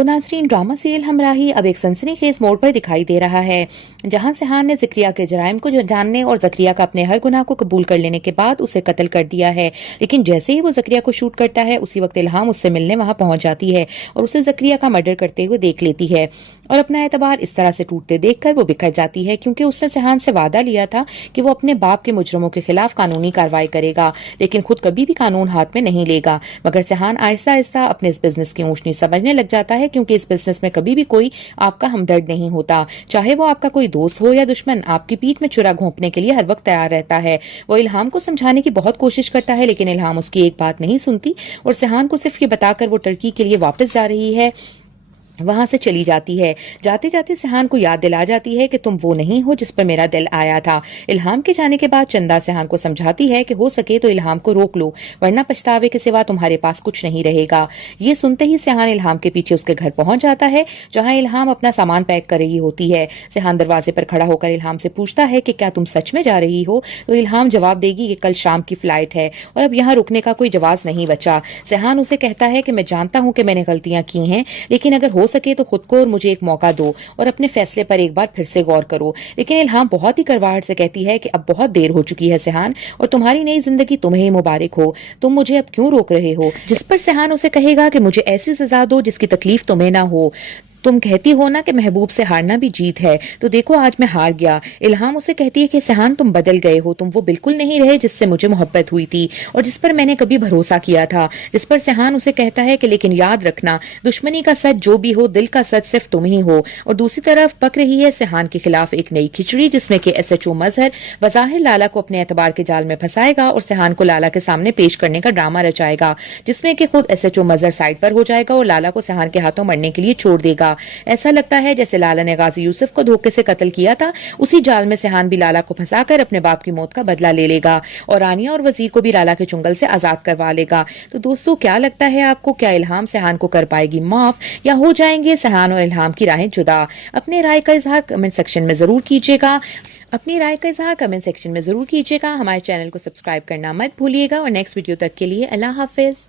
تو ناظرین، drama serial ہمراہی اب ایک سنسنی خیز موڑ پر دکھائی دے رہا ہے، جہاں سیحان نے ذکریا کے جرائم کو جاننے اور ذکریا کا اپنے ہر گناہ کو قبول کر لینے کے بعد اسے قتل کر دیا ہے۔ لیکن جیسے ہی وہ ذکریا کو شوٹ کرتا ہے، اسی وقت الہام اس سے ملنے وہاں پہنچ جاتی ہے اور اسے ذکریا کا مرڈر کرتے ہوئے دیکھ لیتی ہے، اور اپنا اعتبار اس طرح سے ٹوٹتے دیکھ کر وہ بکھر جاتی ہے، کیونکہ اس نے سیحان سے وعدہ لیا تھا کہ وہ اپنے باپ کے مجرموں کے خلاف قانونی کارروائی کرے گا، لیکن خود کبھی بھی قانون ہاتھ میں نہیں لے گا۔ مگر سیحان آہستہ آہستہ اپنے اس بزنس کی اونچ نیچ سمجھنے لگ جاتا ہے، کیونکہ اس بزنس میں کبھی بھی کوئی آپ کا ہمدرد نہیں ہوتا، چاہے وہ آپ کا کوئی دوست ہو یا دشمن، آپ کی پیٹھ میں چھرا گھونپنے کے لیے ہر وقت تیار رہتا ہے۔ وہ الہام کو سمجھانے کی بہت کوشش کرتا ہے، لیکن الہام اس کی ایک بات نہیں سنتی اور سیحان کو صرف یہ بتا کر وہ ترکی کے لیے واپس جا رہی ہے، وہاں سے چلی جاتی ہے۔ جاتے جاتے سیحان کو یاد دلا جاتی ہے کہ تم وہ نہیں ہو جس پر میرا دل آیا تھا۔ الہام کے جانے کے بعد چندا سیحان کو سمجھاتی ہے کہ ہو سکے تو الہام کو روک لو، ورنہ پچھتاوے کے سوا تمہارے پاس کچھ نہیں رہے گا۔ یہ سنتے ہی سیحان الہام کے پیچھے اس کے گھر پہنچ جاتا ہے، جہاں الہام اپنا سامان پیک کر رہی ہوتی ہے۔ سیحان دروازے پر کھڑا ہو کر الہام سے پوچھتا ہے کہ کیا تم سچ میں جا رہی ہو؟ تو الہام جواب دے گی کہ کل شام کی فلائٹ ہے اور اب یہاں رکنے کا کوئی جواز نہیں بچا۔ سیحان اسے کہتا ہے کہ میں جانتا ہوں کہ میں نے غلطیاں کی ہیں، لیکن اگر ہو سکے تو خود کو اور مجھے ایک موقع دو اور اپنے فیصلے پر ایک بار پھر سے غور کرو۔ لیکن الہام بہت ہی کرواہٹ سے کہتی ہے کہ اب بہت دیر ہو چکی ہے سیحان، اور تمہاری نئی زندگی تمہیں ہی مبارک ہو، تم مجھے اب کیوں روک رہے ہو؟ جس پر سیحان اسے کہے گا کہ مجھے ایسی سزا دو جس کی تکلیف تمہیں نہ ہو۔ تم کہتی ہو نا کہ محبوب سے ہارنا بھی جیت ہے، تو دیکھو آج میں ہار گیا۔ الہام اسے کہتی ہے کہ سیحان تم بدل گئے ہو، تم وہ بالکل نہیں رہے جس سے مجھے محبت ہوئی تھی اور جس پر میں نے کبھی بھروسہ کیا تھا۔ جس پر سیحان اسے کہتا ہے کہ لیکن یاد رکھنا، دشمنی کا سچ جو بھی ہو، دل کا سچ صرف تم ہی ہو۔ اور دوسری طرف پک رہی ہے سیحان کے خلاف ایک نئی کھچڑی، جس میں کہ SHO مظہر بظاہر لالا کو اپنے اعتبار کے جال میں پھنسائے گا اور سیحان کو لالا کے سامنے پیش کرنے کا ڈرامہ رچائے گا، جس میں کہ خود SHO مظہر سائڈ پر ہو جائے گا اور لالا کو سیحان کے ہاتھوں مرنے کے لیے چھوڑ دے گا۔ ایسا لگتا ہے جیسے لالا نے غازی یوسف کو دھوکے سے قتل کیا تھا، اسی جال میں سیحان بھی لالا کو پھنسا کر اپنے باپ کی موت کا بدلہ لے لے گا اور رانیہ اور وزیر کو بھی لالا کے چنگل سے آزاد کروا لے گا۔ تو دوستو، کیا لگتا ہے آپ کو، کیا الہام سیحان کو کر پائے گی معاف، یا ہو جائیں گے سیحان اور الہام کی راہیں جدا؟ اپنے رائے کا اظہار کمنٹ سیکشن میں ضرور کیجیے گا۔ ہمارے چینل کو سبسکرائب کرنا مت بھولیے گا، اور نیکسٹ ویڈیو تک کے لیے اللہ حافظ۔